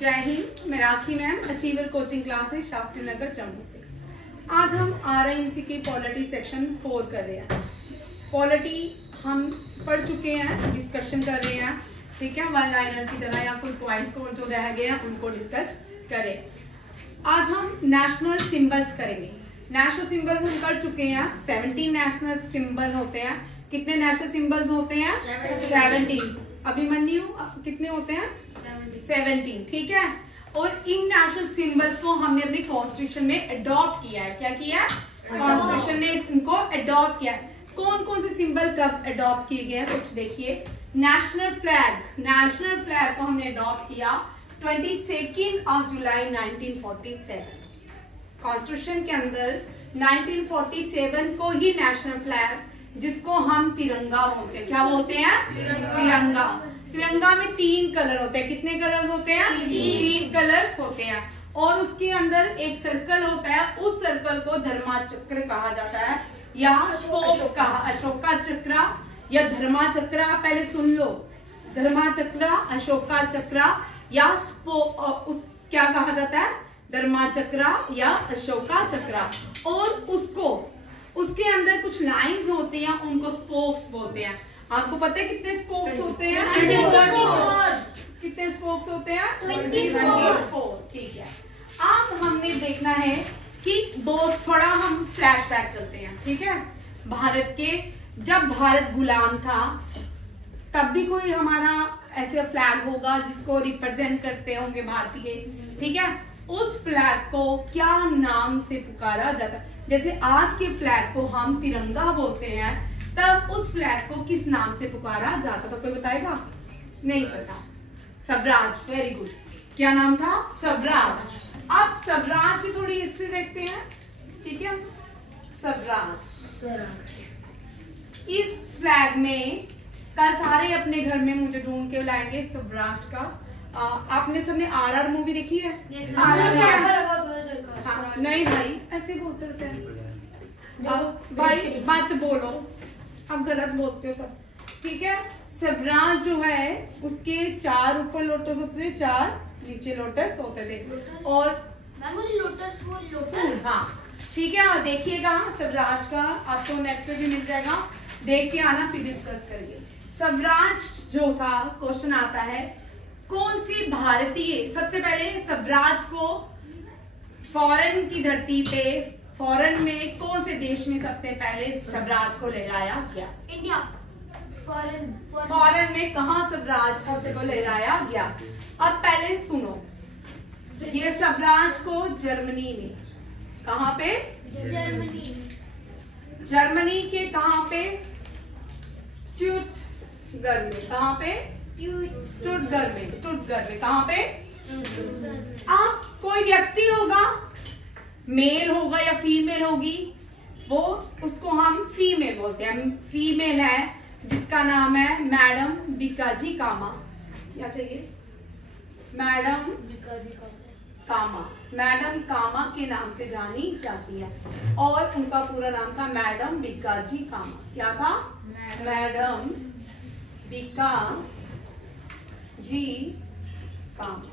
जय हिंद, मैं Rakhi ma'am, achiever coaching classes Shastri Nagar Jammu से। आज हम RIMC के पॉलिटी सेक्शन 4 कर रहे हैं। पॉलिटी हम पढ़ चुके हैं, डिस्कशन कर रहे हैं, ठीक है, वन लाइनर की तरह या कुछ पॉइंट्स को जो रह गए हैं उनको डिस्कस करें। आज हम नेशनल सिंबल्स करेंगे। नेशनल सिंबल हम कर चुके हैं, 17 नेशनल सिंबल होते हैं। कितने नेशनल सिंबल्स होते हैं? 17। अभिमन्यु कितने होते हैं? 17, ठीक है। और इन नेशनल सिंबल्स को हमने अपने कॉन्स्टिट्यूशन में अडॉप्ट किया है। क्या किया है? कॉन्स्टिट्यूशन ने इनको अडॉप्ट किया है। कौन कौन से सिंबल कब अडॉप्ट किए गए हैं कुछ देखिए। नेशनल फ्लैग को हमने अडॉप्ट किया 22 जुलाई 1947। कॉन्स्टिट्यूशन के अंदर 1947 को ही नेशनल फ्लैग, जिसको हम तिरंगा बोलते हैं, क्या बोलते हैं? तिरंगा में 3 कलर होते हैं। कितने कलर होते हैं? 3 कलर्स होते हैं। और उसके अंदर एक सर्कल होता है, उस सर्कल को धर्मा चक्र कहा जाता है या स्पोक्स कहा, अशोका चक्र या धर्मा चक्र। पहले सुन लो, धर्मा चक्र, अशोका चक्र या क्या कहा जाता है? धर्मा चक्र या अशोका चक्र। और उसके अंदर कुछ लाइंस होती हैं, उनको स्पोक्स बोलते हैं। आपको पता है कितने स्पोक्स होते हैं? 24। कितने स्पोक्स होते हैं? 24, ठीक है। अब हमने देखना है कि थोड़ा हम फ्लैशबैक चलते हैं, ठीक है। भारत के, जब भारत गुलाम था तब भी कोई हमारा ऐसे फ्लैग होगा जिसको रिप्रेजेंट करते होंगे भारतीय, ठीक है। उस फ्लैग को क्या नाम से पुकारा जाता है? जैसे आज के फ्लैग को हम तिरंगा बोलते हैं, तब उस फ्लैग को किस नाम से पुकारा जाता था? कोई बताएगा? नहीं पता। Swaraj, very good. क्या नाम था? स्वराज। अब स्वराज की थोड़ी हिस्ट्री देखते हैं, ठीक है। स्वराज, इस फ्लैग में कल सारे अपने घर में मुझे ढूंढ के लाएंगे स्वराज का। आपने सबने RR मूवी देखी है? हाँ, नहीं भाई, ऐसे बोलते रहते हैं भाई, मत बोलो, अब गलत बोलते हो सब, ठीक है। स्वराज जो है उसके 4 ऊपर लोटस होते थे, 4 नीचे लोटस होते थे। और लोटस, हाँ, ठीक है। और देखिएगा स्वराज का, आपको नेट पे भी मिल जाएगा, देख के आना, फिर डिस्कस करेंगे। स्वराज जो था, क्वेश्चन आता है कौन सी भारतीय, सबसे पहले स्वराज को फॉरेन की धरती पे, फॉरेन में कौन से देश में सबसे पहले स्वराज को लहराया गया? इंडिया। फॉरेन में कहाँ स्वराज को लहराया गया? अब पहले सुनो, ये स्वराज को जर्मनी में, कहाँ पे? जर्मनी के कहाँ पे? स्टुटगर्ट में। कहाँ पे? स्टुटगर्ट में। कहाँ पे? आप कोई व्यक्ति होगा, मेल होगा या फीमेल होगी, वो उसको हम फीमेल बोलते हैं। फीमेल है जिसका नाम है मैडम बीकाजी कामा। क्या चाहिए? मैडम कामा। मैडम कामा के नाम से जानी जाती है, और उनका पूरा नाम था मैडम बीकाजी कामा। क्या था? मैडम बीकाजी कामा।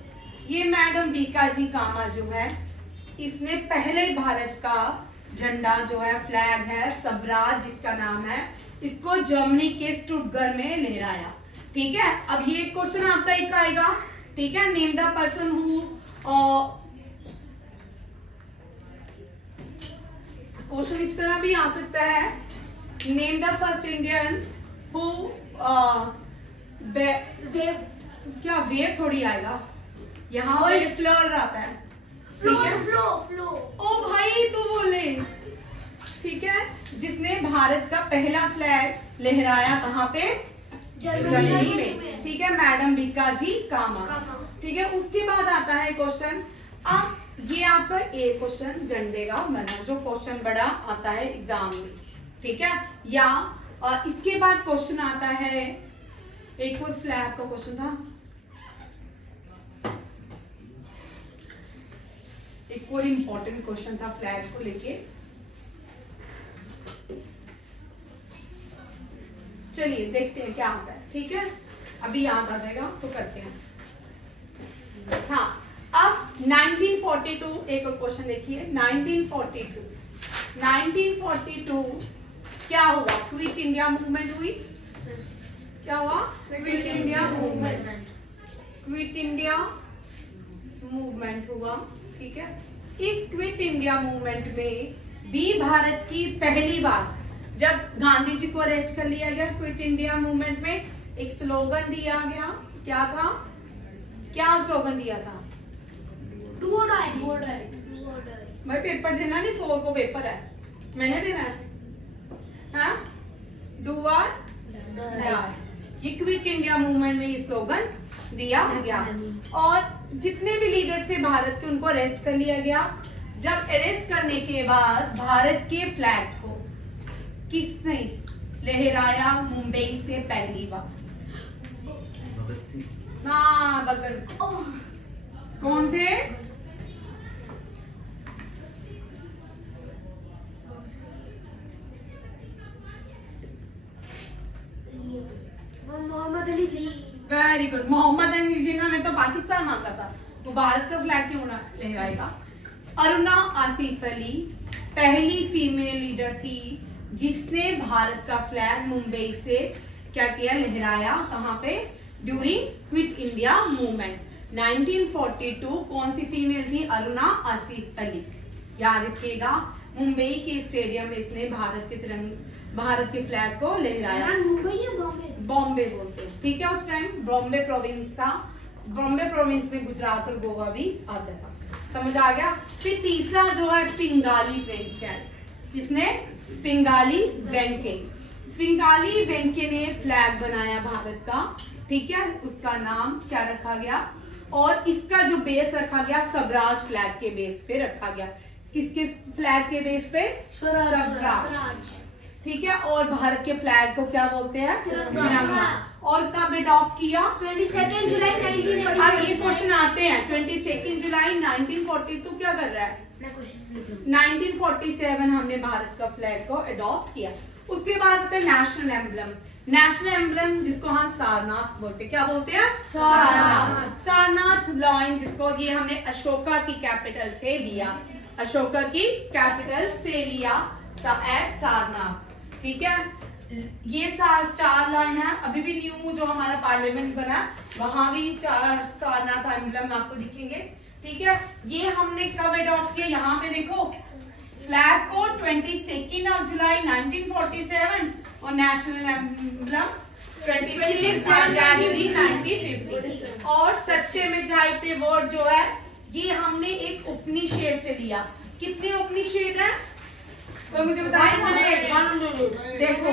ये मैडम बीकाजी कामा जो है, इसने पहले भारत का झंडा जो है, फ्लैग है स्वराज जिसका नाम है, इसको जर्मनी के स्टुटगर्ट में लहराया, ठीक है। अब ये क्वेश्चन आपका एक आएगा, ठीक है। Name the person who, question इस तरह भी आ सकता है, name the first Indian who, क्या वेव थोड़ी आएगा, यहाँ पे फ्लोर आता है, ठीक है। फ्लो। ओ भाई तू बोले, ठीक है। जिसने भारत का पहला फ्लैग लहराया कहाँ पे? जर्मनी में, ठीक है, मैडम बीकाजी कामा, ठीक है। उसके बाद आता है क्वेश्चन, अब ये आपका एक क्वेश्चन झंडे का बना, जो क्वेश्चन बड़ा आता है एग्जाम में, ठीक है। या इसके बाद क्वेश्चन आता है, एक और फ्लैग का क्वेश्चन था, एक और इम्पोर्टेंट क्वेश्चन था फ्लैग को लेके। चलिए देखते हैं क्या आता है, ठीक है। अभी याद आ जाएगा तो करते हैं। हाँ, 1942 एक और क्वेश्चन देखिए। 1942 क्या हुआ? क्विट इंडिया मूवमेंट हुई। क्या हुआ? Quit India movement. Quit India movement हुआ, ठीक है। इस क्विट इंडिया मूवमेंट में भी भारत की पहली बार जब गांधी जी को अरेस्ट कर लिया गया, क्विट इंडिया मूवमेंट में एक स्लोगन दिया गया। क्या था? क्या स्लोगन दिया था? डू और डाई। भाई पेपर देना नहीं, 4 को पेपर है, मैंने देना है। हाँ, डू और डाई। ये क्विट इंडिया मूवमेंट में ये स्लोगन दिया गया। और जितने भी लीडर्स थे भारत के, उनको अरेस्ट कर लिया गया। जब अरेस्ट करने के बाद भारत के फ्लैग को किसने लहराया मुंबई से पहली बार? हाँ, भगत सिंह। कौन थे? मोहम्मद अली। वेरी गुड, मोहम्मद अली जिन्होंने तो पाकिस्तान मांगा था, वो भारत का फ्लैग क्यों लहराएगा? अरुणा आसिफ अली पहली फीमेल लीडर थी जिसने भारत का फ्लैग मुंबई से क्या किया? लहराया। कहाँ पे? During quit India movement 1942। कौन सी फीमेल थी? अरुणा आसिफ अली। याद रखिएगा, मुंबई के स्टेडियम में इसने भारत के फ्लैग को लहराया। मुंबई या बॉम्बे? बॉम्बे बोलते हैं, ठीक है। उस टाइम बॉम्बे प्रोविंस था। बॉम्बे प्रोविंस में गुजरात और गोवा भी आता था। समझ आ गया? फिर तीसरा जो है पिंगाली वेंके। किसने? पिंगाली वेंके। पिंगाली वेंके ने फ्लैग बनाया भारत का, ठीक है। उसका नाम क्या रखा गया? और इसका जो बेस रखा गया स्वराज फ्लैग के बेस पे रखा गया। किसके फ्लैग के बेस पे? स्वराज, ठीक है। और भारत के फ्लैग को क्या बोलते हैं? तिरंगा। और कब अडॉप्ट किया? 22 जुलाई 1942। अब ये क्वेश्चन आते हैं। 22 जुलाई 1942 क्या कर रहा है? 1947 हमने भारत का फ्लैग को अडॉप्ट किया। उसके बाद आता है नेशनल एम्बलम। नेशनल एम्बलम जिसको हम सारनाथ बोलते हैं। क्या बोलते हैं? सारनाथ लॉइन, जिसको ये हमने अशोका की कैपिटल से लिया। अशोका की कैपिटल से लिया एट सारनाथ, ठीक है। ये 4 लाइन है। अभी भी न्यू जो हमारा पार्लियामेंट बना, वहां भी 4 सारनाथ एम्बलम आपको दिखेंगे, ठीक है। ये हमने कब अडॉप्ट किया? यहाँ पे देखो, फ्लैग को 22 जुलाई 1947 और नेशनल एम्बलम 26 जनवरी 1950। और सत्य में जाते वर्ड जो है, ये हमने एक उपनिषद से लिया। कितने उपनिषद है? तो मुझे बताइए। देखो,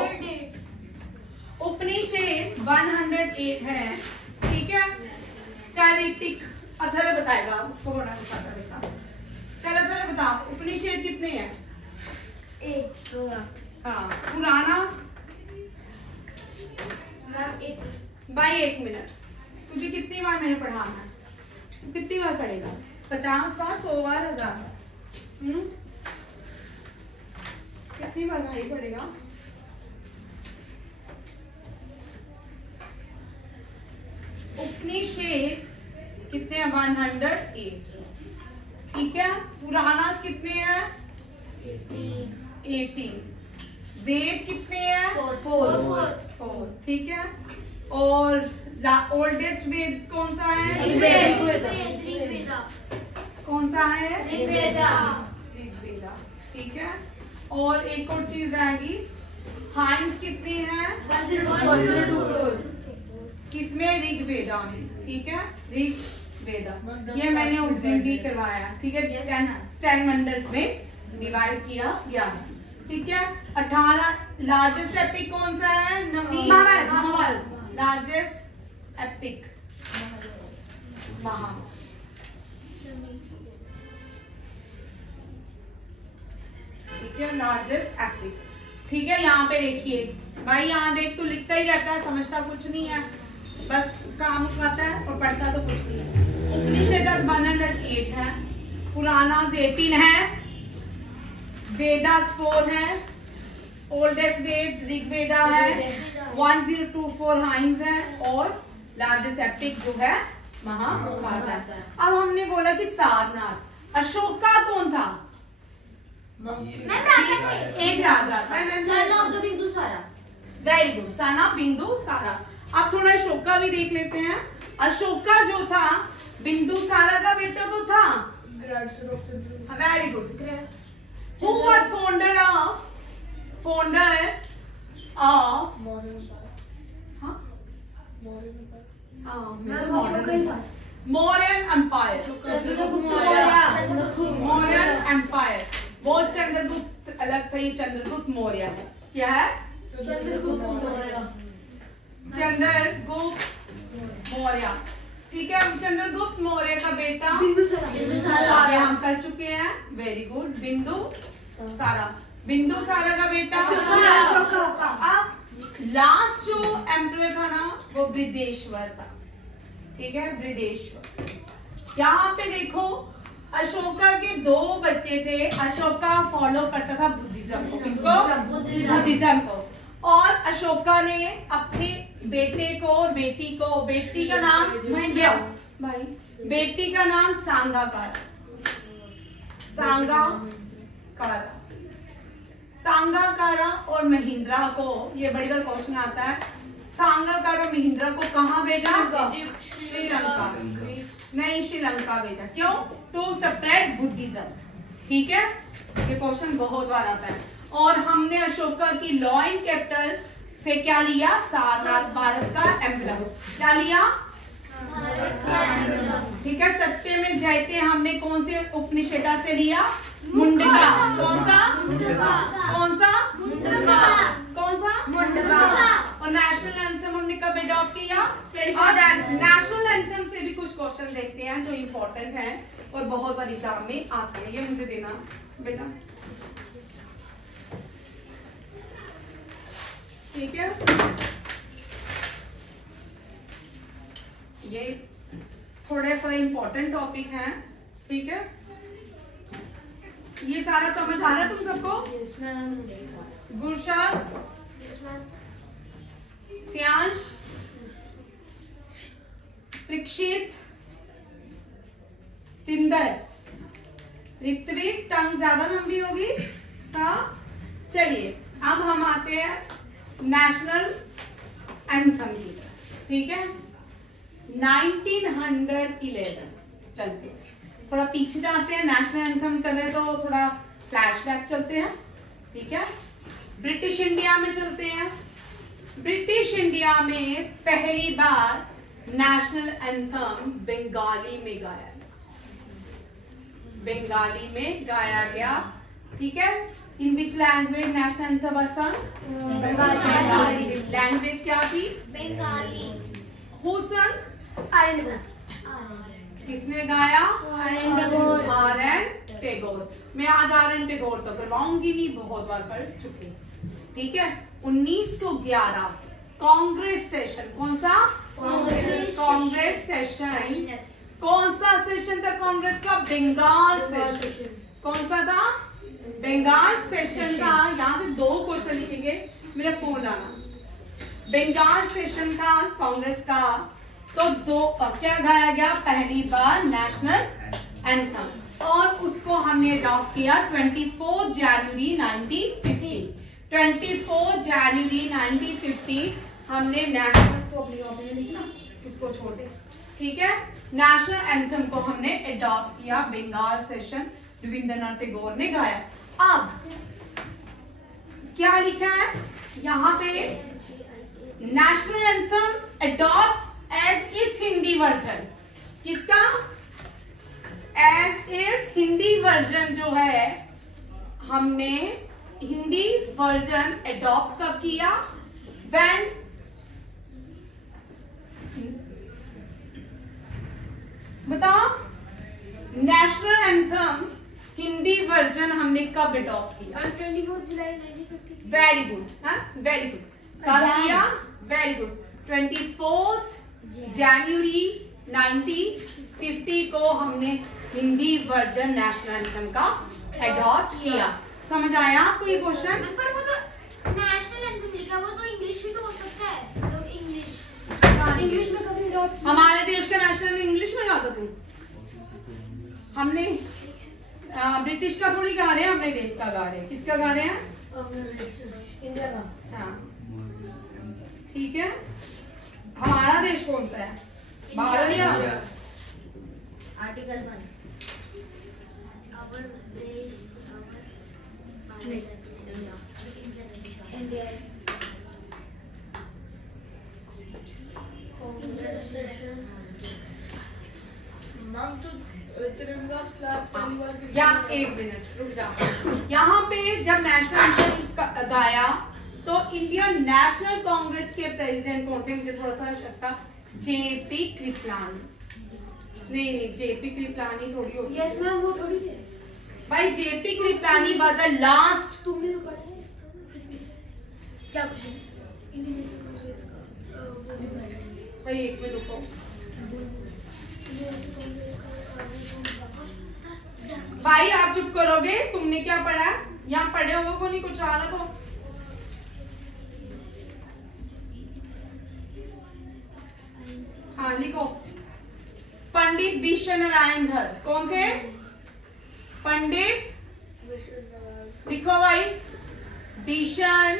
उपनिषद 108 है, ठीक है। चारित्रिक अथर्व बताएगा, उसको बड़ा बताता बेटा। चल अथर्व बता, उपनिषद कितने हैं? 1 2। हाँ, पुराना भाई 1 मिनट। तुझे कितनी बार मैंने पढ़ाना है? कितनी बार पढ़ेगा? 50 बार, 100 बार, 1000 बार? कितनी बार भाई पढ़ेगा? उपनिषद कितने हैं? 108, ठीक है। पुराणास कितने हैं? 18। वेद कितने हैं? 4, ठीक है। और ओल्डेस्ट वेद कौन सा है? ऋग्वेदा। कौन सा है? ऋग्वेदा, ठीक है। और एक और चीज आएगी, हाइम्स कितनी है? 102। किसमें? ऋग्वेदा में, ठीक है। ऋग्वेदा, ये मैंने उस दिन भी करवाया, ठीक है। 10 मंडल्स में डिवाइड किया गया, ठीक है। 18 लार्जेस्ट एपिक कौन सा है? महाभारत। लार्जेस्ट एपिक महाभारत, ठीक है। लार्जेस्ट एपिक, ठीक है। यहाँ पे देखिए भाई, यहाँ देख, तो लिखता ही रहता है, समझता कुछ नहीं है, बस काम करता है और पढ़ता तो कुछ नहीं है। उपनिषद 108 है, पुराणास 18 है, वेदास 4 है, ओल्डेस्ट वेद ऋग्वेदा है, 1024 हाइम्स है, और लार्जेस्ट एपिक जो है महाभारत। अब हमने बोला कि सारनाथ, अशोका कौन था? एक राजा था। Son of the Bindusara. Very good, son of Bindusara. अब थोड़ा अशोका भी देख लेते हैं। अशोका जो था बिंदुसारा का बेटा तो था। Very good. Who was founder of Mauryan empire. Mauryan empire. वो चंद्रगुप्त अलग था, ये चंद्रगुप्त मौर्य है। क्या है? चंद्रगुप्त मौर्य। ठीक है, चंद्रगुप्त मौर्य का बेटा आगे हम कर चुके हैं। Very good, Bindusara. बिंदुसारा का बेटा अब लास्ट जो एम्परर था ना वो बृहदेश्वर था। ठीक है, बृहदेश्वर। यहाँ पे देखो अशोका के 2 बच्चे थे। अशोका फॉलो करता था बुद्धिज्म को। किसको? बुद्धिज्म को। और अशोका ने अपने बेटे को और बेटी को, बेटी का नाम भाई, बेटी का नाम सांगाकारा। सांगाकारा और महिंद्रा को, ये बड़ी बार क्वेश्चन आता है, सांगाकारा महिंद्रा को कहाँ भेजा? श्रीलंका। नहीं, श्रीलंका भेजा। क्यों? To spread Buddhism. ठीक है, ये क्वेश्चन बहुत बार आता है। और हमने अशोका की लॉ एंड कैपिटल से क्या लिया? सारनाथ, भारत का एम्बलम। क्या लिया? ठीक है, सत्य में जयते हमने कौन से उपनिषदा से लिया? मुंडका। कौन सा? और नेशनल एंथम हमने कब अडॉप्ट किया? और नेशनल एंथम से भी कुछ क्वेश्चन देखते हैं जो इम्पोर्टेंट हैं और बहुत बार एग्जाम में आते हैं। ये मुझे देना बेटा। ठीक है, ये थोड़े सा इम्पोर्टेंट टॉपिक हैं। ठीक है, ये सारा समझ आ रहा है तुम सबको? गुरशद, श्यांश, दीक्षित, तिंदर, ऋत्विक। टंग ज्यादा लंबी होगी। चलिए अब हम आते हैं नेशनल एंथम की तरफ। ठीक है, 1911 चलते हैं, थोड़ा पीछे जाते हैं। नेशनल एंथम करें तो थोड़ा फ्लैशबैक चलते हैं। ठीक है, ब्रिटिश इंडिया में चलते हैं। ब्रिटिश इंडिया में पहली बार नेशनल एंथम बंगाली में गाया गया। ठीक है, in which language national anthem was sung? Bengali. Language क्या थी? बंगाली। हु संग? किसने गाया? आर.एन. टैगोर। मैं आज आर.एन. टैगोर तो करवाऊंगी नहीं, बहुत बार कर चुके। ठीक है, 1911 कांग्रेस सेशन। कौन सा? कांग्रेस सेशन। कौन सा सेशन था कांग्रेस का? बंगाल सेशन। कौन सा था? बंगाल सेशन था। यहाँ से 2 क्वेश्चन लिखेंगे, मेरा फोन लाना। बंगाल सेशन था कांग्रेस का। तो क्या गाया गया? पहली बार नेशनल एंथम, और उसको हमने अडॉप्ट किया 24 जनवरी 1950। 24 जनवरी 1950 हमने नेशनल, तो अपनी कॉपी में लिखना, उसको छोड़ दे। ठीक है, नेशनल एंथम को हमने अडॉप्ट किया। बंगाल सेशन रविंद्रनाथ टैगोर ने गाया। अब क्या लिखा है यहाँ पे? National anthem adopt as is Hindi version. किसका? एज इज हिंदी वर्जन जो है, हमने हिंदी वर्जन अडॉप्ट कब किया? व्हेन बताओ, नेशनल एंथम हिंदी वर्जन हमने कब अडॉप्ट किया? 24 जुलाई 1950। वेरी गुड, हाँ वेरी गुड। कब किया? वेरी गुड, 24 जनवरी 1950 को हमने हिंदी वर्जन नेशनल एंथम का अडॉप्ट किया। समझ आया आपको ये क्वेश्चन? पर वो तो नेशनल एंथम लिखा, वो तो इंग्लिश में तो हो सकता है। इंग्लिश में कभी हमारे देश का नेशनल इंग्लिश में गाता तू। हमने ब्रिटिश का थोड़ी गा रहे हैं, अपने देश का गा रहे हैं। किसका गा रहे हैं? इंडिया का। हाँ ठीक है। हमारा देश कौन सा है? भारत या आर्टिकल 1 इंडिया मैम तो तिरंगा फ्लैग या एक मिनट रुक जाओ। यहाँ पे जब नेशनल एंथम गाया तो इंडियन नेशनल कांग्रेस के प्रेसिडेंट कौन थे? मुझे थोड़ा सा शक था। जेपी कृपलानी। नहीं जेपी कृपलानी थोड़ी हो। यस मैम वो थोड़ी है भाई। JP Kripalani was the last. तुमने तो पढ़ा है क्या कुछ इंडियन कांग्रेस का भाई एक मिनट रुको। भाई आप चुप करोगे? तुमने क्या पढ़ा? यहाँ पढ़े हुए को नहीं कुछ आ रहा तो हाँ लिखो। पंडित बिशन नारायण धर कौन थे? पंडित लिखो भाई। बिशन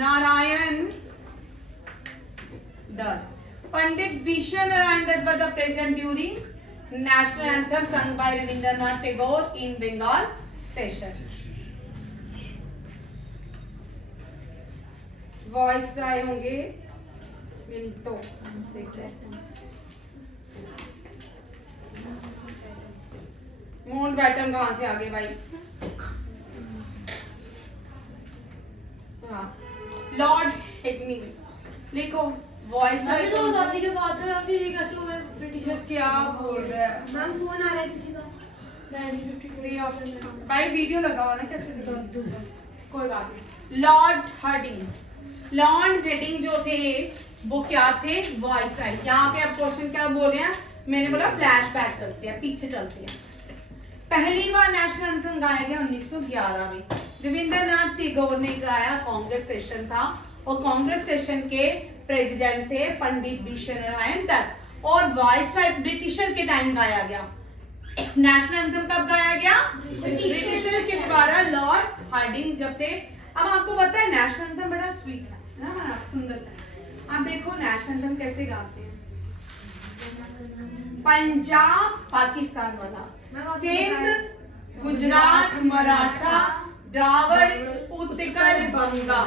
नारायण धर। पंडित बिशन नारायण धर was the president during national anthem sung by Rabindranath Tagore in Bengal session. Voice आए होंगे मिनटों। देखते हैं माउंट बैटन कहां से आगे भाई? हाँ लॉर्ड हेगनी लिखो। वॉइस अभी तो आजादी के बाद है फिर ये कैसे हुए ब्रिटिशर्स क्या बोल रहे हैं? मैम फोन आ रहा है किसी का 1953 भाई वीडियो लगा हुआ ना कैसे? कोई बात नहीं। Lord Hardinge. लॉर्ड हेडिंग जो थे वो क्या थे? Voice right. यहाँ पे आप क्वेश्चन क्या बोल रहे हैं? मैंने बोला फ्लैशबैक चलते हैं, पीछे चलते हैं। पहली बार नेशनल एंथम गाया गया 1911 में। रविंद्रनाथ टैगोर ने गाया। कांग्रेस सेशन था और कांग्रेस सेशन के प्रेसिडेंट थे पंडित बिशन नारायण धर। और वॉइस राइट ब्रिटिशर के टाइम गाया गया। नेशनल एंथम कब गाया गया? ब्रिटिशर के द्वारा लॉर्ड हार्डिंग जब थे। अब आपको पता है नेशनल एंथम बड़ा स्वीट है ना, हमारा सुंदर सा। आप देखो नेशनल एंथम कैसे गाते हैं। पंजाब पाकिस्तान वाला, सिंध गुजरात मराठा द्राविड़ उत्कल बंगा।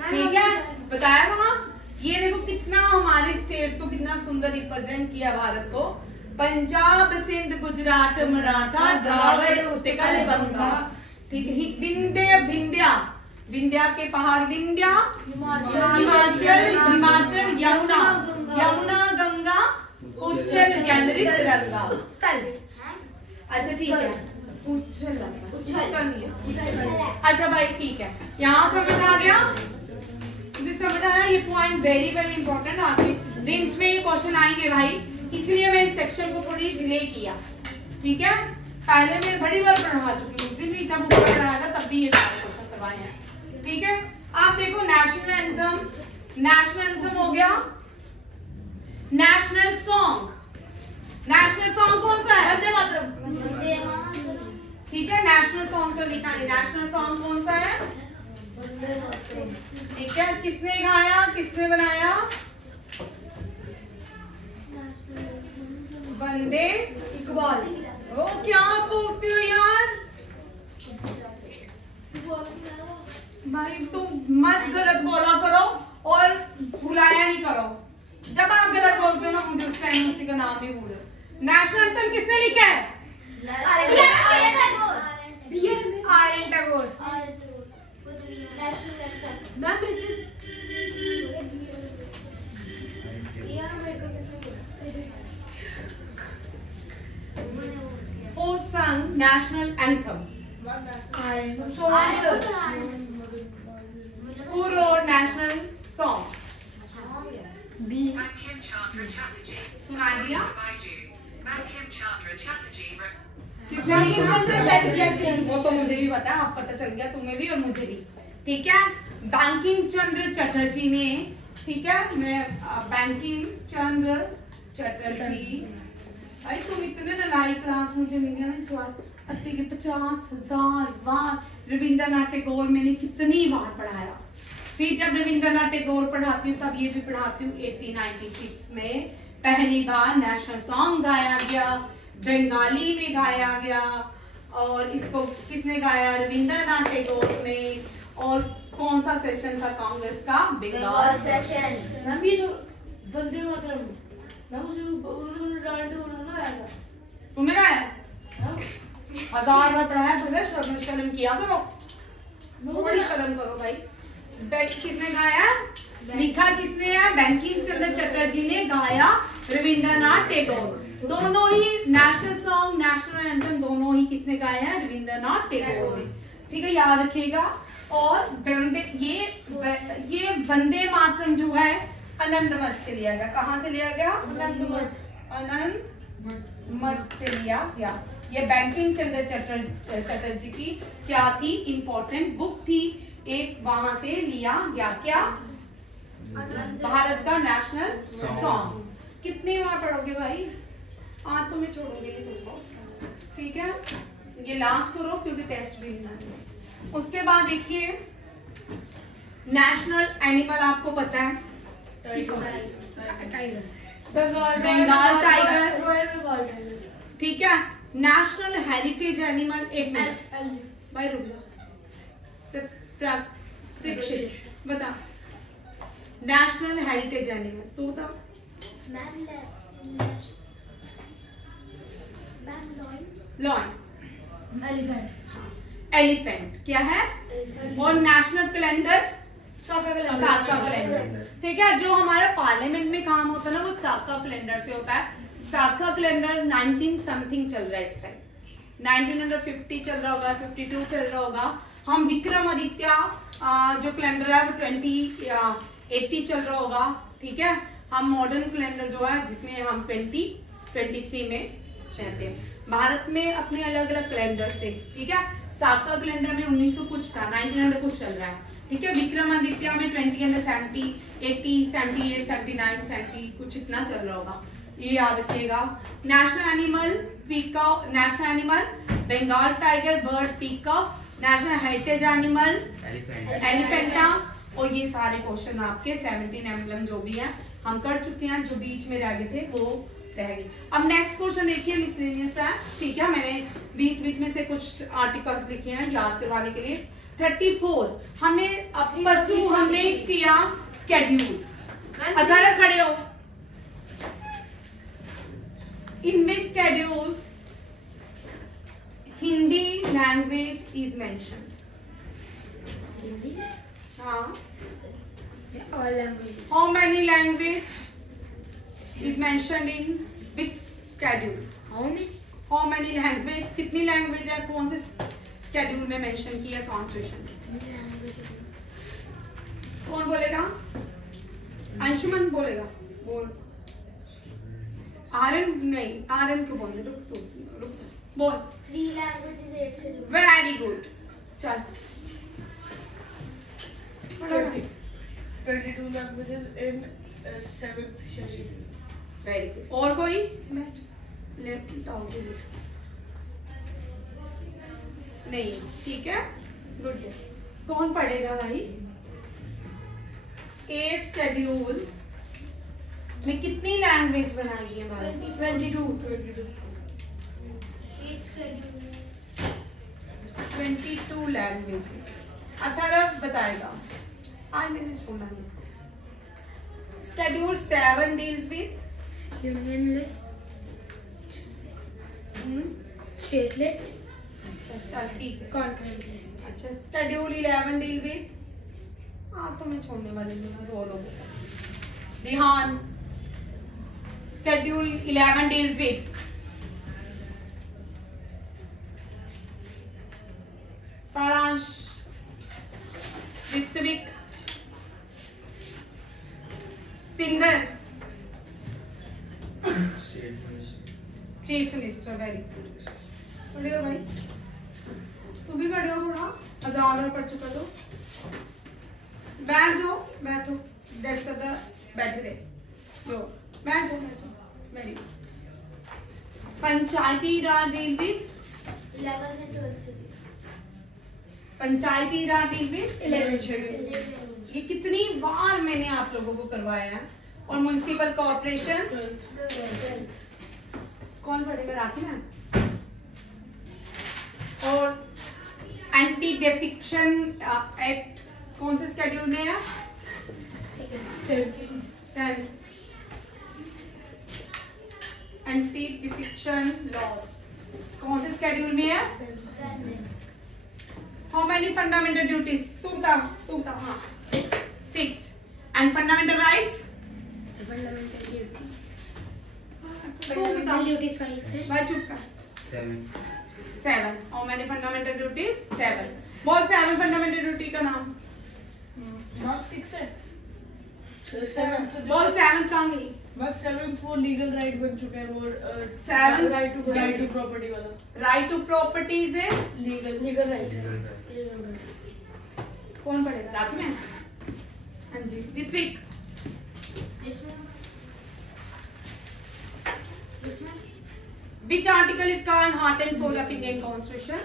ठीक है बताया था वहां। ये देखो कितना हमारे स्टेट्स को कितना सुंदर रिप्रेजेंट किया भारत को। पंजाब सिंध गुजरात मराठा द्राविड़ उत्कल बंगा। ठीक है। विंध्य विंध्या विंध्या के पहाड़ विंध्या हिमाचल हिमाचल यमुना यमुना गंगा उच्चल गैलरी तिरंगा। अच्छा ठीक है। उच्चल अच्छा भाई ठीक है। यहाँ समझ आ गया? मुझे समझ आया। ये पॉइंट वेरी वेरी इंपॉर्टेंट। आगे रिम्स में ये क्वेश्चन आएंगे भाई, इसलिए मैं इस सेक्शन को थोड़ी डिले किया। ठीक है। पहले मैं बड़ी बार पढ़ा चुकी हूँ। उस दिन भी जब पढ़ाया था तब भी ये सारे क्वेश्चन करवाए हैं। ठीक है। आप देखो नेशनल एंथम। नेशनल एंथम हो गया। National song. नेशनल सॉन्ग कौन सा है? वंदे मातरम। ठीक है। नेशनल सॉन्ग तो लिखा है। नेशनल सॉन्ग कौन सा है? ठीक है। किसने गाया, किसने बनाया? वंदे इकबाल। ओ क्या बोलते हो यार भाई? तुम मत गलत बोला करो और भुलाया नहीं करो। जब आप गलत बोलते हो ना मुझे उस टाइम उसी का नाम भी भूलो। नेशनल एंथम किसने लिखा है? आर्यन Tagore. Ma'am Who sung national anthem? Who wrote national song? Bankim Chandra Chatterjee. सुनाई दिया? Bankim Chandra Chatterjee. किसने लिखा? वो तो मुझे भी पता है। अब पता चल गया तुम्हें भी और मुझे भी। ठीक है। बंकिम चंद्र चटर्जी ने ठीक है। मैं बैंकिम चंद्र चटर्जी। भाई तुम इतने नलाई क्लास मुझे मिली ना इस बार, अति के 50,000 बार रविंद्रनाथ टैगोर मैंने कितनी बार पढ़ाया। फिर जब रविंद्रनाथ टैगोर पढ़ाती हूँ तब ये भी पढ़ाती हूँ। 1896 में पहली बार नेशनल सॉन्ग गाया गया, बंगाली में गाया गया, और इसको किसने गाया? रविंद्रनाथ टैगोर ने। और कौन सा सेशन था कांग्रेस का? बंगाल सेशन। मैम ये जो वंदे मातरम, मैम उन्होंने गाया था। तुमने गाया? 1000 बार पढ़ाया। भैया शर्म किया करो, थोड़ी शर्म करो भाई। किसने गाया? लिखा किसने है? बंकिम चंद्र चटर्जी ने गाया, रविंद्रनाथ टैगोर। दोनों ही नेशनल सॉन्ग, नेशनल एंथम दोनों ही किसने गाया है? रविंद्रनाथ टैगोर ने। ठीक है, याद रखिएगा। और ये वंदे मातरम जो है अनंत मठ से लिया गया। कहाँ से लिया गया? अनंत मठ से लिया गया। ये बंकिम चंद्र चटर्जी की क्या थी? इंपॉर्टेंट बुक थी एक, वहां से लिया गया। क्या? भारत का नेशनल सॉन्ग। कितनी बार पढ़ोगे भाई? आज तो मैं छोड़ूंगी नहीं तुमको, ठीक है। ये लास्ट करो क्योंकि टेस्ट भी लेना है। उसके बाद देखिए नेशनल एनिमल आपको पता है? Tiger, Bengal tiger, royal Bengal tiger. ठीक है। नेशनल हेरिटेज एनिमल, एक मिनट भाई रुक जा। परीक्षित बता, नेशनल हेरिटेज एनिमल तो बता। लॉयन, एलिफेंट क्या है? और नेशनल कैलेंडर साका कैलेंडर। ठीक है, जो हमारा पार्लियामेंट में काम होता है ना वो साका कैलेंडर से होता है। साका कैलेंडर 19 समथिंग चल रहा है इस टाइम, 1950 चल रहा होगा, 52 चल रहा होगा। हम विक्रमादित्य जो कैलेंडर है वो 2080 चल रहा होगा। ठीक है, हम मॉडर्न कैलेंडर जो है जिसमें हम 2023 में चलते हैं। भारत में अपने अलग अलग कैलेंडर थे। ठीक है, साका कैलेंडर में 1900 कुछ था, 1900 कुछ चल रहा है। ठीक है, विक्रमादित्य में 2070, 80, 78, 79, 70 कुछ इतना चल रहा होगा, ये याद रखिएगा। National animal peacock, national animal Bengal tiger bird peacock, national heritage animal elephant. और ये सारे क्वेश्चन आपके 17 एम्बलम जो भी है हम कर चुके हैं, जो बीच में रह गए थे वो रह गए। अब नेक्स्ट क्वेश्चन देखिए, मिसलेनियस है। ठीक है, मैंने बीच बीच में से कुछ आर्टिकल्स लिखे हैं याद करवाने के लिए। 34 हमने परसों हमने किया स्केड्यूल्स। अगर खड़े हो, इनमें schedules Hindi language is mention. हाँ, how many language is mentioned in which schedule? How many language, कितनी लैंग्वेज है कौन से स्केड्यूल में मेंशन किया कॉन्स्टिट्यूशन? कौन बोलेगा? अंशुमन बोलेगा। बोल। आर्यन नहीं, आर्यन क्यों बोल रहे? रुक बोल। 3 languages 8 schedule। वेरी गुड, चल। 22 languages in 7th schedule। Very good. और कोई? नहीं, ठीक है, गुड। कौन पढ़ेगा भाई? 8 शेड्यूल में कितनी लैंग्वेज बनाई है भाई? 22 लैंग्वेज। अथर्व बताएगा, आज मैंने सुना नहीं। Schedule 7 deals with union list, state list, अच्छा चल ठीक है, concurrent list। अच्छा Schedule 11 deal with, हाँ तो मैं छोड़ने वाली हूँ, रो लो ध्यान। Schedule 11 deals with सारांश, वित्तविक, सिंगर, चीफ मिनिस्टर। वेरी गुड, खड़े हो भाई, तुम भी खड़े हो, थोड़ा 1000 बार पढ़ चुका तो बैठ जाओ, बैठो। Rest of the बैठे रहे. Yo, बैठो. Very good. Panchayati Raj deal with 11 and 12 से. पंचायती राज deal with 11. ये कितनी बार मैंने आप लोगों को करवाया है. और म्युनिसिपल कॉर्पोरेशन 12. कौन पढ़ेगा? राखी मैम. और एंटी डेफिक्शन एक्ट कौन से स्केड्यूल में है? 10. एंटी डेफिक्शन लॉस कौन से स्केड्यूल में है? How many fundamental duties? तू बता. हाँ 6. And fundamental rights? Fundamental duties. तू बता. Duties 5 है. भाई चुप कर. 7. How many fundamental duties? 7. बोल 7 फंडामेंटल ड्यूटी का नाम. Mark 6 है. 7. बोल 7 कहाँ गई? बस 7 वो लीगल राइट बन चुका है. वो 7 राइट टू प्रॉपर्टी वाला. राइट टू प्रॉपर्टीज है. Legal right. कौन पढ़ेगा? रात में. हाँ जी. Ritwik. Which article is called heart and soul of Indian Constitution?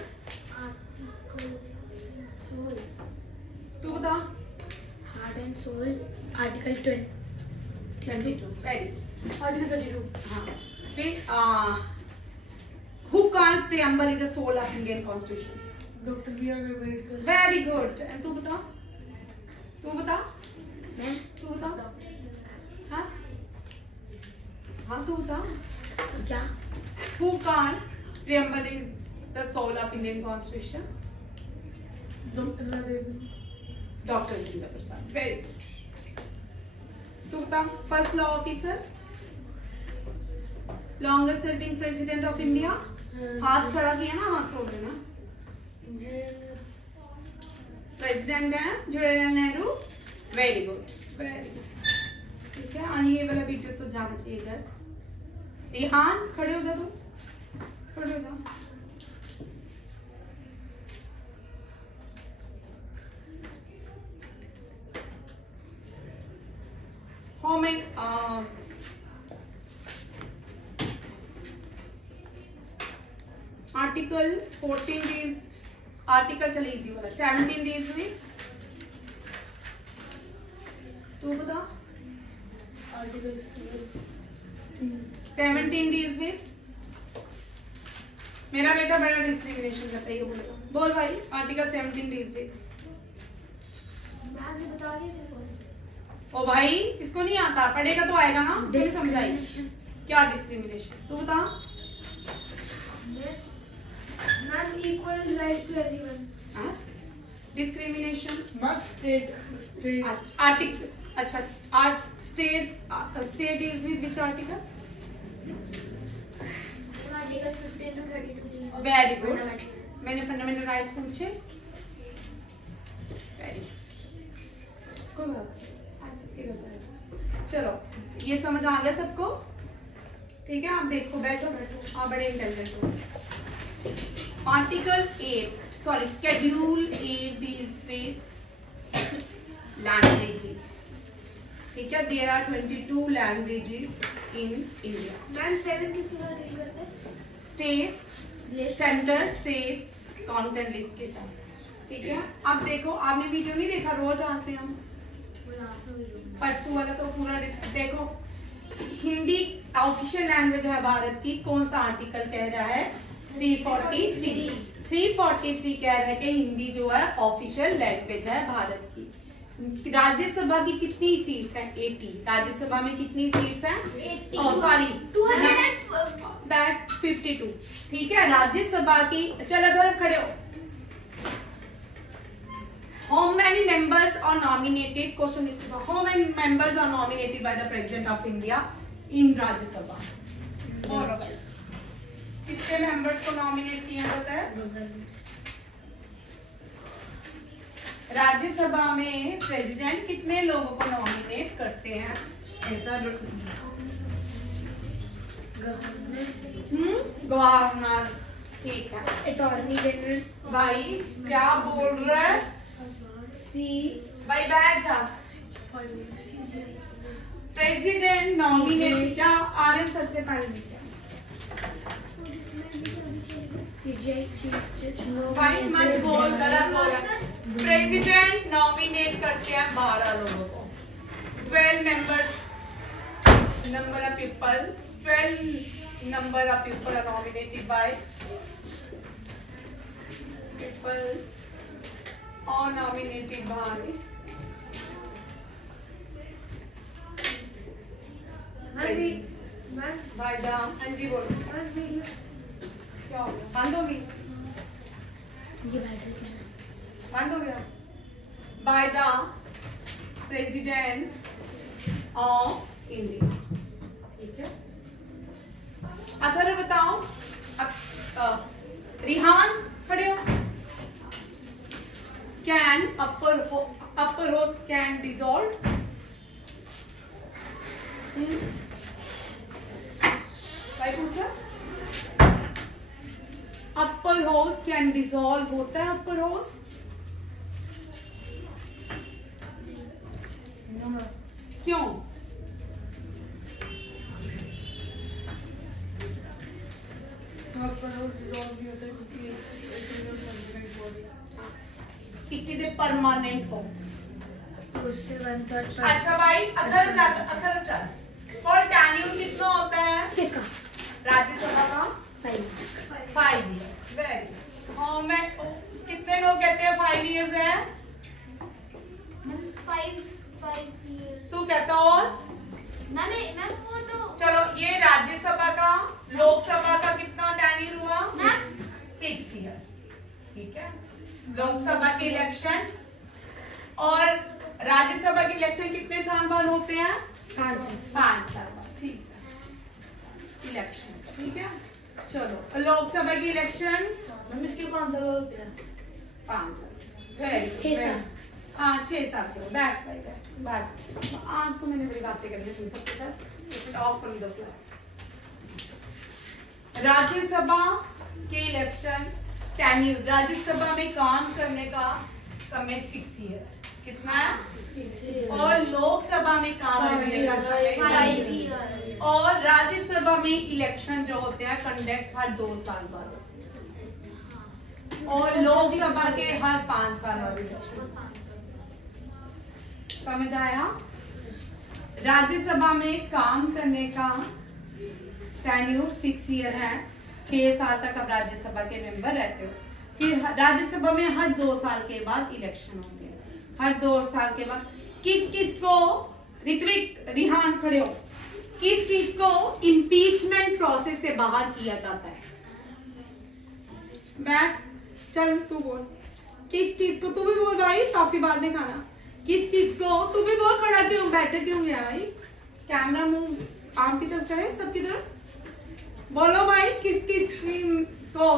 तू बता. Heart and soul. Article 12. 22. Very. Article 32. हाँ. फिर who called preamble is the soul of Indian Constitution? Dr. B.R. Ambedkar. Very good. And तू बता. मैं हाँ. हाँ तू बता. क्या? Who called preamble is the soul of Indian Constitution? Dr. Radevi. Dr. Rajendra Prasad. Very good. तू बता. First law officer. Longest serving president of India. हाथ खड़ा किया ना, हाथ खोल देना. प्रेसिडेंट है जवाहरलाल नेहरू. Very good. ठीक है. और ये वाला वीडियो तो जाना चाहिए इधर. रिहान खड़े हो जा. तू खड़े हो जा. How many article 14 deals article चले इजी वाला. 17 deals with तू बता. Article 17 deals with मेरा बेटा बड़ा डिस्क्रिमिनेशन करता है. ये बोलेगा. बोल भाई. Article 17 deals with. मैंने बता दिया था. ओ भाई इसको नहीं आता. पढ़ेगा तो आएगा ना. मुझे समझाई क्या डिस्क्रिमिनेशन. तू बता. Not equal rights to everyone. Discrimination State. Article. अच्छा. State deals with which article? Article 15 to 32. Very good. मैंने फंडामेंटल राइट्स पूछे. वेरी कोई बात नहीं. चलो ये समझ आ गया सबको. ठीक है. आप देखो. बैठो. आप बड़े इंटेलिजेंट हो. Article 8 sorry schedule 8 deals with languages. ठीक है. There are 22 languages in India. Ma'am 7 किसके साथ डील करते हैं? State centre state counter list के साथ. ठीक है. अब देखो. आपने वीडियो नहीं देखा. रोज आते हैं हम. परसों वाला तो पूरा देखो. हिंदी ऑफिशियल लैंग्वेज है भारत की. कौन सा आर्टिकल कह रहा है? 343 कह रहा है कि हिंदी जो है ऑफिशियल लैंग्वेज है भारत की. राज्यसभा की कितनी सीट्स हैं? 80. राज्यसभा में कितनी सीट्स हैं? 52. ठीक है. राज्यसभा की. चलो तरफ खड़े हो. How many members are nominated? Question लिख दो. How many members are nominated by the President of India in Rajya Sabha? कितने मेंबर्स को नॉमिनेट किया जाता है? राज्यसभा में प्रेसिडेंट कितने लोगों को नॉमिनेट करते हैं? ऐसा गवर्नर. ठीक है. Attorney general. भाई क्या बोल रहा है? सी. भाई बैठ जा. प्रेसिडेंट नॉमिनेट क्या आर्यन सर से पहले क्या भाई मत बोल गलत बोल रहा। प्रेसिडेंट नॉमिनेट करते हैं 12 लोगों को 12 members number of people 12 number of people are nominated by people or nominated by by the हाँ जी बोलो क्या हो गया बंद हो गई बंद हो गया by the president of India ठीक है अगर बताओ रिहान खड़े हो can upper house can dissolve भाई पूछा अपर हाउस कैन डिसॉल्व होता है अपर हाउस क्यों it is a permanent house अच्छा भाई अगर चल और टेन्यूर कितना होता है किसका राज्यसभा का 5 years वेरी हाँ मैं कितने लोग कहते हैं 5 years है 5 years तू कहता और मैम वो तो चलो ये राज्यसभा का लोकसभा का कितना टेन्यूर हुआ Max 6 year ठीक है लोकसभा के इलेक्शन और राज्यसभा के इलेक्शन कितने साल बाद होते हैं 5 साल बाद ठीक है इलेक्शन ठीक है चलो लोकसभा की इलेक्शन हम इसके 5 साल होते हैं 5 साल वेरी 6 साल हाँ 6 साल करो बैठ आज तो मैंने बड़ी बातें करनी है तुम सबके साथ of from the class Rajya Sabha के इलेक्शन टेन्यूर राज्यसभा में काम करने का समय 6 ईयर कितना है और लोकसभा में काम करने का समय 5 years और राज्यसभा में इलेक्शन जो होते हैं कंडक्ट हर 2 साल बाद और लोकसभा के हर 5 साल बाद इलेक्शन समझ आया राज्यसभा में काम करने का टेन्यूर 6 ईयर है 6 साल तक आप राज्यसभा के मेंबर रहते हो फिर राज्यसभा में हर 2 साल के बाद इलेक्शन होंगे हर 2 साल के बाद किस किस को ऋत्विक रिहान खड़े हो किस किस को इम्पीचमेंट प्रोसेस से बाहर किया जाता है बैठ चल तू बोल किस किस को तू भी बोल भाई टॉफी बाद में खाना किस किस को तू भी बोल खड़ा क्यों बैठे क्यों गया भाई कैमरा मुंह आम की तरफ करे सबकी तरफ बोलो भाई किस किस को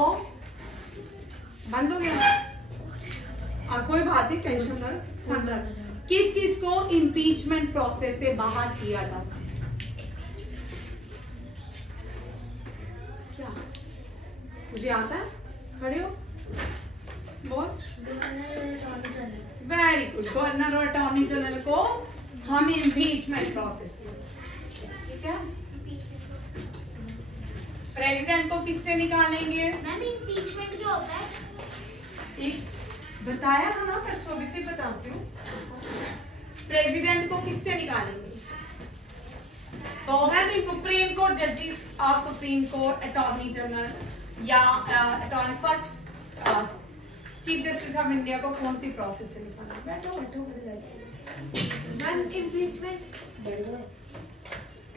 बंद हो गया कोई बात नहीं टेंशन मत किस किस को इम्पीचमेंट प्रोसेस से बाहर किया जाता है क्या तुझे आता है खड़े हो बोल वेरी गुड गवर्नर और अटॉर्नी जनरल को हम इम्पीचमेंट प्रोसेस ठीक है प्रेसिडेंट को किससे निकालेंगे मैम इम्पीचमेंट क्या होता है एक बताया था ना परसों भी फिर बताती हूँ प्रेसिडेंट को किससे निकालेंगे तो मैम सुप्रीम कोर्ट जजेस of supreme court attorney general या attorney first chief justice of India को कौन सी प्रोसेस से निकालना बैठो मैम इम्पीचमेंट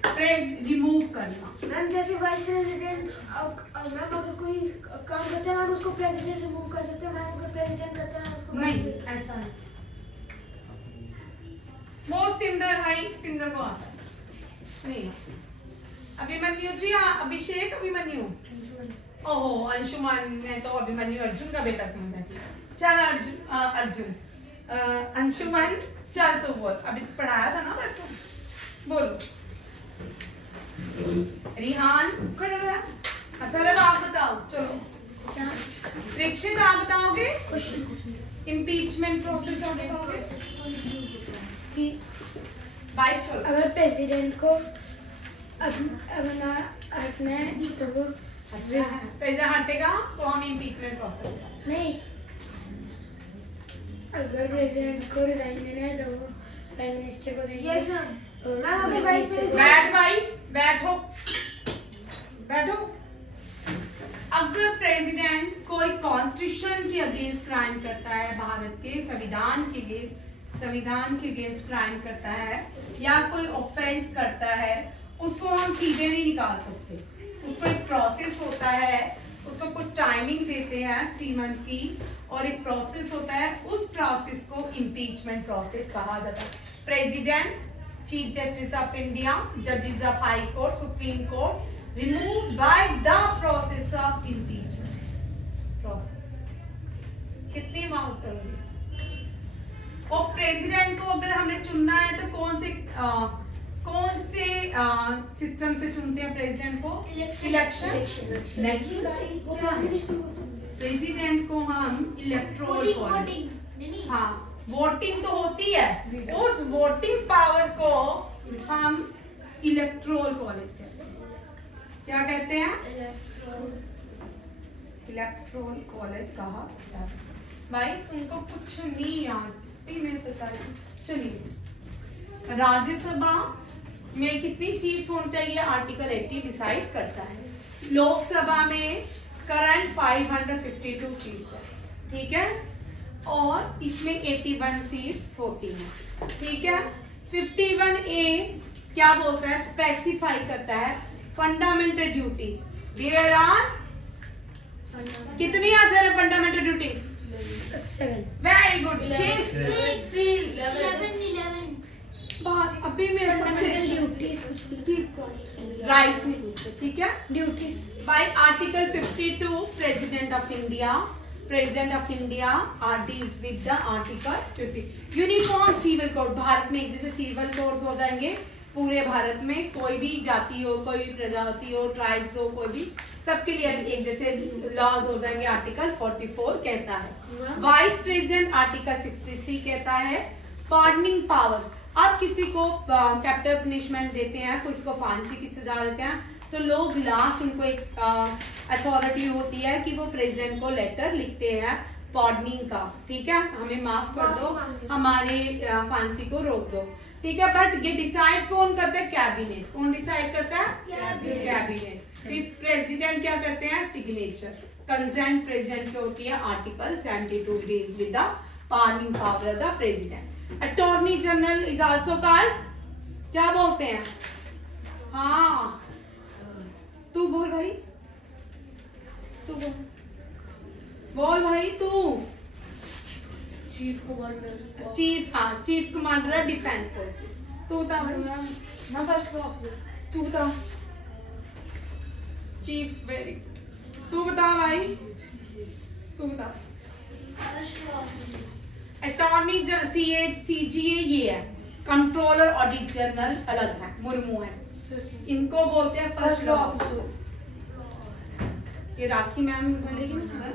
प्रेस रिमूव करना मैम जैसे वाइस प्रेसिडेंट मैम अगर कोई काम करते हैं मैम उसको प्रेसिडेंट रिमूव कर सकते हैं मैम अगर प्रेसिडेंट करते हैं उसको नहीं ऐसा नहीं मोस्ट इंदर हाई सिंदर को आता है नहीं अभिमन्यु जी अभिषेक अभिमन्यु ओहो अंशुमान ने तो अभिमन्यु अर्जुन का बेटा समझा चल अर्जुन अंशुमान चल तो बोल अभी पढ़ाया था ना परसों बोलो रिहान खड़ा रहा अथर्व आप बताओ चलो दीक्षित आप बताओगे इम्पीचमेंट प्रोसेस आप बताओगे कि बाइक चलो। अगर प्रेसिडेंट को अब ना हटना है तो वो प्रेसिडेंट हटेगा तो हम इम्पीचमेंट प्रोसेस करेंगे। नहीं, अगर प्रेसिडेंट को रिजाइन देना है तो वो प्राइम मिनिस्टर को देंगे। Yes ma'am. और मैम अगर वाइस बैठ भाई, बैठो बैठो। अगर प्रेसिडेंट कोई कॉन्स्टिट्यूशन के अगेंस्ट क्राइम करता है, भारत के संविधान के अगेंस्ट क्राइम करता है या कोई ऑफेंस करता है, उसको हम सीधे नहीं निकाल सकते। उसको एक प्रोसेस होता है, उसको कुछ टाइमिंग देते हैं 3 मंथ की, और एक प्रोसेस होता है, उस प्रोसेस को इम्पीचमेंट प्रोसेस कहा जाता है। President, chief justice of India, जजेस of high court, supreme court removed by the process of impeachment process। कितनी माउंट करोगे? और प्रेसिडेंट को अगर हमने चुनना है तो कौन से सिस्टम से चुनते हैं प्रेसिडेंट को? इलेक्शन नहीं, वो प्राइम मिनिस्टर को चुनते हैं। प्रेसिडेंट को हम इलेक्टोरल कॉलेज, हाँ वोटिंग तो होती है, उस वोटिंग पावर को हम इलेक्टोरल कॉलेज कहते हैं। क्या कहते हैं? इलेक्टोरल कॉलेज कहा जाता है। भाई तुमको कुछ नहीं याद, मैं बता रही हूँ। चलिए, राज्यसभा में कितनी सीट होनी चाहिए? आर्टिकल 80 डिसाइड करता है। लोकसभा में करंट 552 सीट्स है, ठीक है, और इसमें 81 सीट्स होती हैं, ठीक है। 51A क्या बोलता है? स्पेसिफाई करता है फंडामेंटल ड्यूटीज। देयर आर कितनी आते हैं फंडामेंटल ड्यूटीज? 7। Very good. 11 बस अभी मेरे फंडामेंटल सबसे ड्यूटीज राइट्स में पूछते, ठीक है। Duties by article 52 president of India are deals with the article 50। Uniform civil code, Bharat में एक जैसे सिविल कोड्स हो जाएंगे पूरे भारत में, कोई भी जाति हो, कोई भी प्रजाति हो, ट्राइब्स हो, कोई भी, सबके लिए एक जैसे लॉज हो जाएंगे। आर्टिकल 44 कहता है। वाइस प्रेसिडेंट आर्टिकल 63 कहता है पार्डनिंग पावर। आप किसी को कैपिटल पनिशमेंट देते हैं, किसी को फांसी की सजा देते हैं, तो लोग लास्ट उनको एक अथॉरिटी होती है कि वो प्रेसिडेंट को लेटर लिखते हैं पार्डनिंग का, ठीक है, हमें माफ कर दो, हमारे फांसी को रोक दो, ठीक है। बट ये डिसाइड कौन करता है? कैबिनेट। कौन डिसाइड करता है? कैबिनेट। फिर प्रेसिडेंट क्या करते हैं? सिग्नेचर। कंसेंट प्रेसिडेंट की होती है। Article 72 deals with the pardoning power of the president. Attorney general is also called, क्या बोलते हैं? हाँ तू बोल भाई, तू बोल भाई, तू chief commander. Chief commander defence forces. तू बता भाई। मैं फर्स्ट ऑफिसर। तू बता। Chief, very good. तू बता भाई, तू बता। अटॉर्नी CGA ये है, कंट्रोलर ऑडिट जनरल अलग है, मुर्मू है, इनको बोलते हैं फर्स्ट ऑफिसर। ये राखी मैम बोलेगी ना।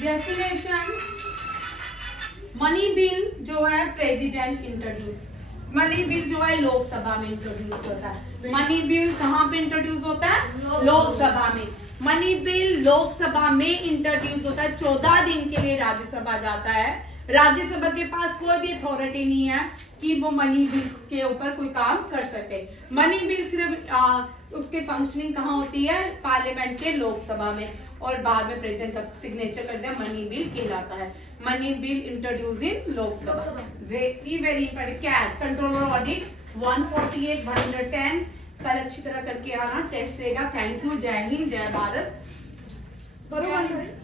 डेफिनेशन, मनी बिल जो है प्रेसिडेंट इंट्रोड्यूस, मनी बिल जो है लोकसभा में इंट्रोड्यूस होता है। मनी बिल कहाँ पे इंट्रोड्यूस होता है? लोकसभा में। मनी बिल लोकसभा में इंट्रोड्यूस होता है, 14 दिन के लिए राज्यसभा जाता है। राज्यसभा के पास कोई भी अथॉरिटी नहीं है कि वो मनी बिल के ऊपर कोई काम कर सके। मनी बिल सिर्फ उसके फंक्शनिंग कहाँ होती है? पार्लियामेंट के लोकसभा में, और बाद में प्रेसिडेंट का सिग्नेचर करते हैं, मनी बिल कहलाता है। Money bill introduce in Lok Sabha. Very very important. कैट कंट्रोलर ऑडिट 148 110 कल अच्छी तरह करके आना, टेस्ट रहेगा। थैंक यू, जय हिंद, जय भारत। बरोबर।